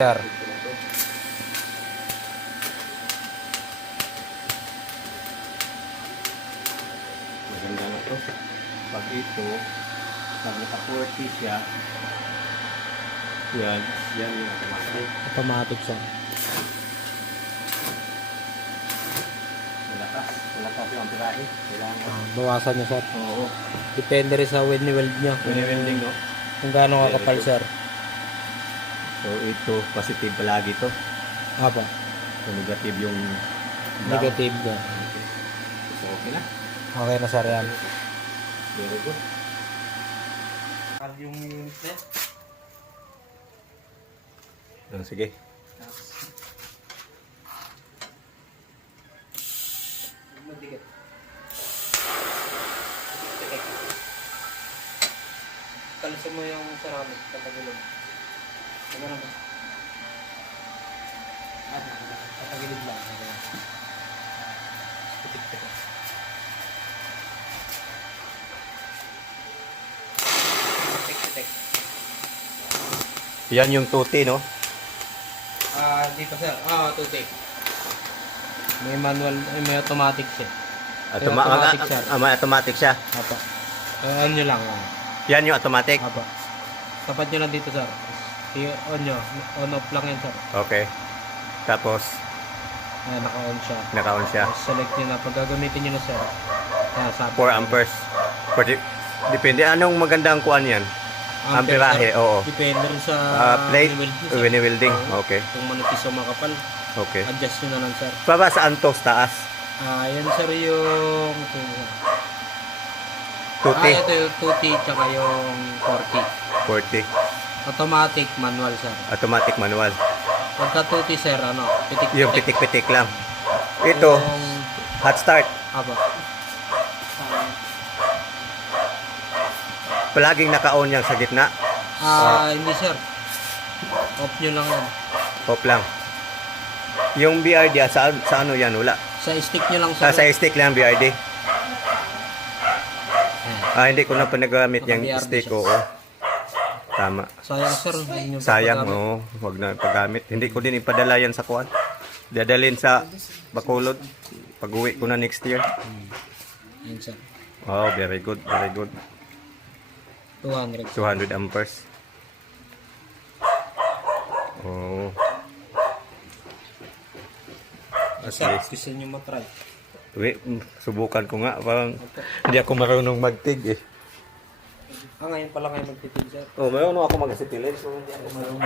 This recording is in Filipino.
Sir. Maganda na to. Pag ito, pag naka-40 siya, yan yung automatic. Automatic siya. Malakas yung pirahe. Kailangan. Bawasan niya, sir. Oo. Depende rin sa weld niya. Winding, no? Kung gaano kakapal, sir. So ito, positive palagi to. Apa. So negative yung down. Negative niya. Okay. So okay na. Okay na, sir, yan. Very good. Yung unit na. Sige. Mabigat. Kalisan mo yung ceramic patagilid. Ano naman? Patagilid lang. Pitik-pitik. Pitik-pitik. Yan yung tuti, no? Dito, sir. Tutik. May manual, may automatic siya. Automatic, sir. May automatic siya. Apa. On nyo lang. Yan yung automatic. Apa. Tapat nyo lang dito, sir. I-on nyo. On-off lang yan, sir. Okay. Tapos, Naka-on siya. naka-on siya. Select nyo na. Pag gagamitin nyo na, sir. 4 amperes. Depende. Anong magandang kuan yan? Amperahe, oo. Depende rin sa Plate, weld nyo, sir. wini-welding. Okay. Kung manipis o makapal, Okay. adjust nyo na lang, sir. Baba saan to? Taas? Yan, sir, yung... Tuti? ito yung 2T tsaka yung 40. 40. Automatic manual, sir. Automatic manual. Pagka 2T, sir, pitik-pitik. Yung pitik-pitik lang. Ito, Yung... hot start. Aba. Palaging naka-on yan sa gitna. Hindi, sir. Off nyo lang yan. Off lang. Yung BRD, sa ano yan? Wala. Sa stick nyo lang, sir. Sa stick lang BRD. Hindi ko na pa nagamit yung Naka-BRD stick. siya. Oo. Tama. Sayang, sir. Hindi nyo Sayang, papagamit. oo. Huwag na paggamit. Hindi ko din ipadala yan sa kuwan. Dadalhin sa Bacolod. Pag-uwi ko na next year. Yan, sir. Oh, very good. Very good. 200. 200 amperes. Oh. Sir, gusto nyo matry. Subukan ko nga. Parang hindi ako marunong magtig eh. Ngayon pala kayo magtitig, sir. Oh, mayroon ako mag-asitilin. So, hindi ako marunong.